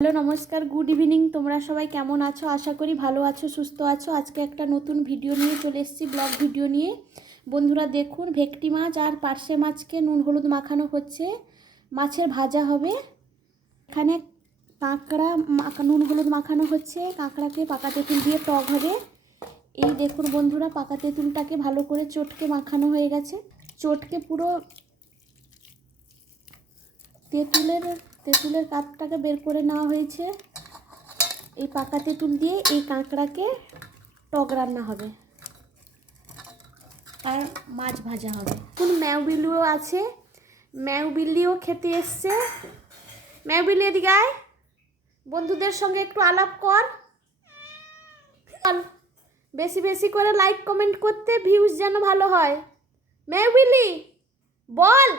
Hello, নমস্কার, good evening. তোমরা সবাই কেমন আছো? আশা করি ভালো আছো, সুস্থ আছো। আজকে একটা নতুন ভিডিও নিয়ে চলে এসেছি, ব্লগ ভিডিও নিয়ে। বন্ধুরা, দেখুন, ভেটকি মাছ আর পার্শে মাছকে নুন হলুদ মাখানো হচ্ছে। মাছের ভাজা হবে। এখানে কাঁকড়া নুন হলুদ মাখানো হচ্ছে। কাঁকড়াকে পাকা তেঁতুল দিয়ে টক হবে। এই দেখুন বন্ধুরা, পাকা তেঁতুলটাকে ভালো করে চটকে মাখানো হয়ে গেছে। চটকে পুরো তেঁতুলের তেঁতুলের কাপটাকে বের করে নেওয়া হয়েছে। এই পাকা তেঁতুল দিয়ে এই কাঁকড়াকে টক রান্না হবে। আর মাছ ভাজা হবে। এখন ম্যাও বিল্লিও আছে। ম্যাও বিল্লিও খেতে এসছে। ম্যাউবিলি এদিকে আয়। বন্ধুদের সঙ্গে একটু আলাপ কর। বেশি বেশি করে লাইক কমেন্ট করতে ভিউজ যেন ভালো হয়। ম্যাউবিলি বল।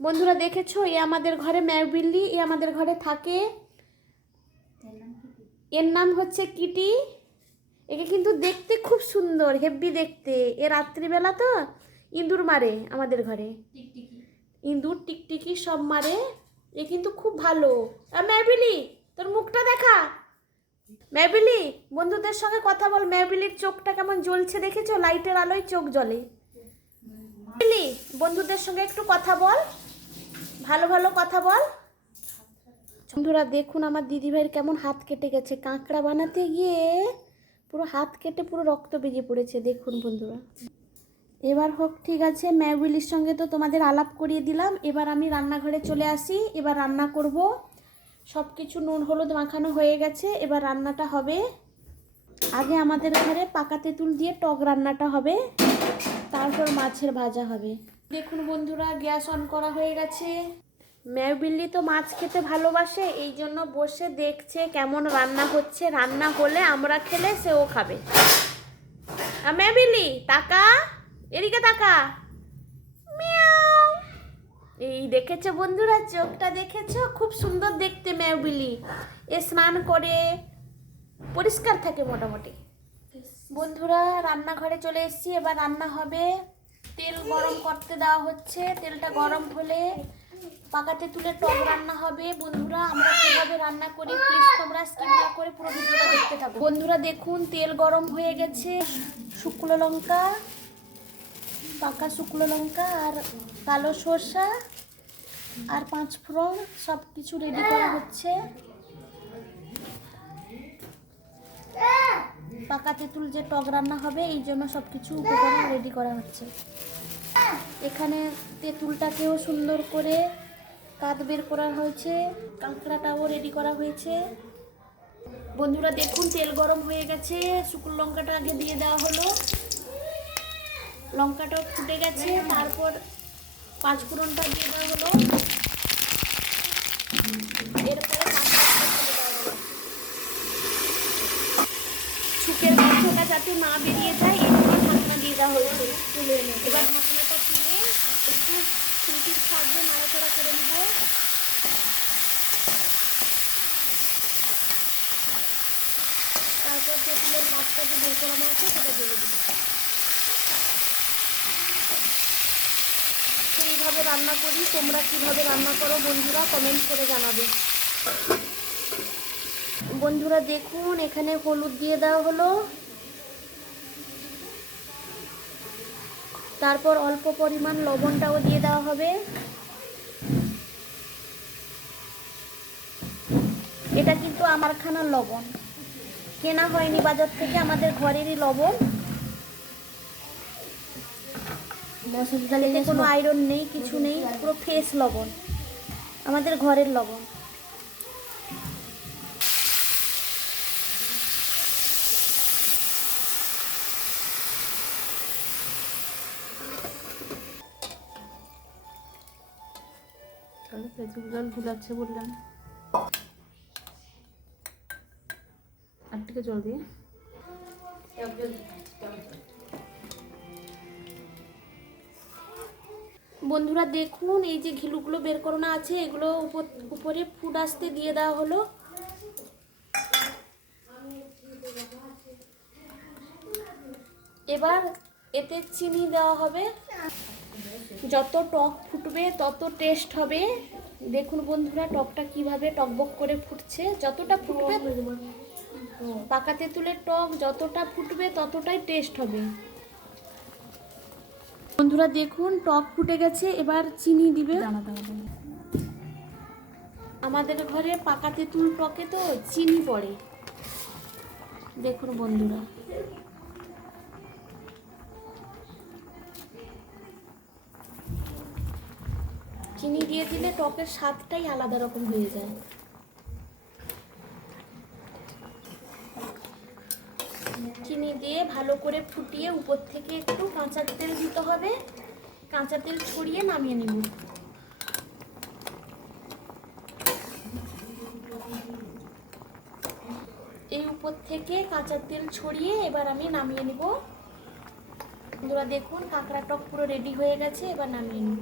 বন্ধুরা দেখেছ, এ আমাদের ঘরে ম্যাও বিল্লি, এ আমাদের ঘরে থাকে। এর নাম হচ্ছে কিটি। একে কিন্তু দেখতে খুব সুন্দর, হেব্বি দেখতে। এ রাত্রিবেলা তো ইঁদুর মারে আমাদের ঘরে। ইঁদুর টিকটিকি সব মারে। এ কিন্তু খুব ভালো। আর ম্যাবিলি তোর মুখটা দেখা। ম্যাবিলি বন্ধুদের সঙ্গে কথা বল। ম্যাবিলির চোখটা কেমন জ্বলছে দেখেছ? লাইটের আলোয় চোখ জ্বলে। বন্ধুদের সঙ্গে একটু কথা বল। ভালো ভালো কথা বল। বন্ধুরা, দেখুন আমার দিদিভাইয়ের কেমন হাত কেটে গেছে। কাঁকড়া বানাতে গিয়ে পুরো হাত কেটে পুরো রক্ত বেরিয়ে পড়েছে, দেখুন বন্ধুরা। এবার হোক, ঠিক আছে ম্যাবিলির সঙ্গে তো তোমাদের আলাপ করিয়ে দিলাম। এবার আমি রান্নাঘরে চলে আসি। এবার রান্না করব। সব কিছু নুন হলুদ মাখানো হয়ে গেছে। এবার রান্নাটা হবে আগে আমাদের ঘরে পাকা তেঁতুল দিয়ে টক রান্নাটা হবে। তারপর মাছের ভাজা হবে। দেখুন বন্ধুরা গ্যাস অন করা হয়ে গেছে। ম্যাও বিল্লি তো মাছ খেতে ভালোবাসে এই জন্য বসে দেখছে কেমন রান্না হচ্ছে। রান্না হলে আমরা খেলে সেও খাবে। আ, ম্যাও বিল্লি তাকা। এদিকে তাকা। এই দেখেছ বন্ধুরা চোখটা দেখেছ? খুব সুন্দর দেখতে ম্যাও বিল্লি। এ স্নান করে পরিষ্কার থাকে মোটামুটি। বন্ধুরা রান্নাঘরে চলে এসেছি এবার রান্না হবে তেল গরম করতে দেওয়া হচ্ছে। তেলটা গরম হলে পাকাতে তুলে টক রান্না হবে। বন্ধুরা, আমরা কীভাবে রান্না করি প্লিজ তোমরা স্কিপ না করে পুরো ভিডিওটা দেখতে থাকো। বন্ধুরা, দেখুন, তেল গরম হয়ে গেছে। শুকনো লঙ্কা, পাকা শুকনো লঙ্কা আর কালো সর্ষা আর পাঁচ ফোড়ন সব কিছু রেডি করা হচ্ছে। পাকা তেঁতুল যে টক রান্না হবে, এই জন্য সব কিছু উপকরণ রেডি করা হচ্ছে। এখানে তেঁতুলটাকেও সুন্দর করে কাত বের করা হয়েছে, কাঁকড়াটাও রেডি করা হয়েছে। বন্ধুরা, দেখুন, তেল গরম হয়ে গেছে। শুকনো লঙ্কাটা আগে দিয়ে দেওয়া হলো। লঙ্কাটাও ফুটে গেছে। তারপর পাঁচ ফোড়নটা দিয়ে দেওয়া হলো। এরপরে কাঁকড়াটা দিয়ে দেওয়া হলো শুকের গন্ধটা যাতে না বেরিয়ে যায় এই জন্য ঢাকনা দিয়ে দেওয়া হয়েছে। তুলে এনে এবার ঢাকনাটা তুলে একটু খুঁটির সাহায্যে নাড়াচাড়া করে নিব। তারপর তেঁতুলের ভাতটা যে বের করানো আছে, সেটা ঢেলে দিব। এইভাবে রান্না করি, তোমরা কীভাবে রান্না করো, বন্ধুরা কমেন্ট করে জানাবে। বন্ধুরা দেখুন, এখানে হলুদ দিয়ে দেওয়া হলো। তারপর অল্প পরিমাণ লবণটাও দিয়ে দেওয়া হবে। এটা কিন্তু আমার খানার লবণ। কেনা হয়নি বাজার থেকে আমাদের ঘরেরই লবণ। কোনো আয়রন নেই কিছু নেই পুরো ফ্রেশ লবণ। আমাদের ঘরের লবণ। তাহলে ফেসবুক জল বললাম। আর জল দিয়ে। বন্ধুরা দেখুন, এই যে ঘিলুগুলো বের করানো আছে, এগুলো উপর, উপরে ফুড আসতে দিয়ে দেওয়া হলো। এবার এতে চিনি দেওয়া হবে। যত টক ফুটবে তত টেস্ট হবে। দেখুন বন্ধুরা, টকটা কীভাবে টকবক করে ফুটছে। যতটা ফুটবে, পাকা তেঁতুলের টক যতটা ফুটবে, ততটাই টেস্ট হবে। বন্ধুরা, দেখুন, টক ফুটে গেছে। এবার চিনি দিবে। আমাদের ঘরে পাকা তেঁতুল টকে তো, চিনি পড়ে। দেখুন বন্ধুরা। চিনি দিয়ে দিলে টকের স্বাদটাই আলাদা রকম হয়ে যায়। চিনি দিয়ে ভালো করে ফুটিয়ে উপর থেকে একটু কাঁচা তেল দিতে হবে। কাঁচা তেল ছড়িয়ে নামিয়ে নিব। এই উপর থেকে কাঁচা তেল ছড়িয়ে এবার আমি নামিয়ে নিব। বন্ধুরা দেখুন কাঁকড়া টক পুরো রেডি হয়ে গেছে, এবার নামিয়ে নিব।